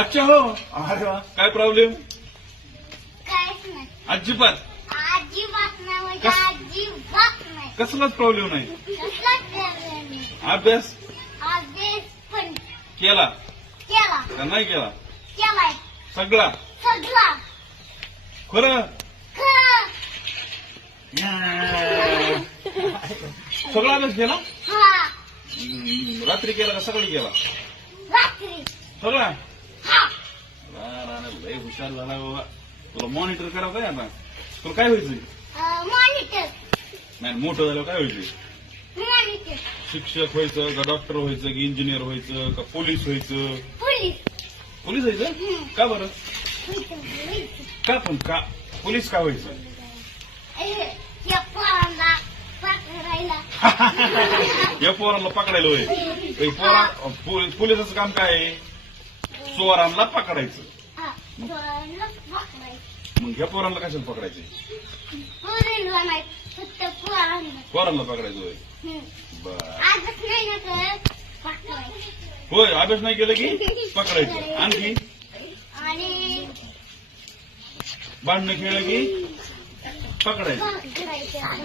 अच्छा हो. अरे वा, काय प्रॉब्लेम? काहीच नाही. अजिबात अजिबात नाही म्हणजे अजिबात नाही. कसलाच प्रॉब्लेम नाही. कसलाच प्रॉब्लेम नाही. अभ्यास अभ्यास पण केला केला. का नाही केला? केलाय. सगळा सगळा. खरं? खरं. सगळा अभ्यास केला? हा. रात्री केला का सकाळी केला? रात्री. सगळा? हा. लय हुशार झाला बाबा. तुला मॉनिटर करावं काय आता? तुला काय व्हायचंय? मॉनिटर. नाही, मोठं झाल्यावर काय व्हायचंय? मॉनिटर. शिक्षक व्हायचं का डॉक्टर व्हायचं की इंजिनियर व्हायचं का पोलीस व्हायचं? पोलीस. पोलीस व्हायचं? का बरं? का पण का पोलीस का व्हायचं? या पोरांना पकडायला. या पोरांना पकडायला होय. पोलिसाचं काम काय आहे? चोरांना पकडायचं. हा, पोरांना पकडायला. मग ह्या पोरांना कशाला पकडायचे? पोरीला नाही, फक्त पोरांना. पोरांना पकडायचं होय. हम्म. बर. आजच नाही ना करत, पकडायचं. होय, अभ्यास नाही केलं की पकडायचं. आणखी आणि भांडणं खेळलं की पकडायचं. पकडायचं.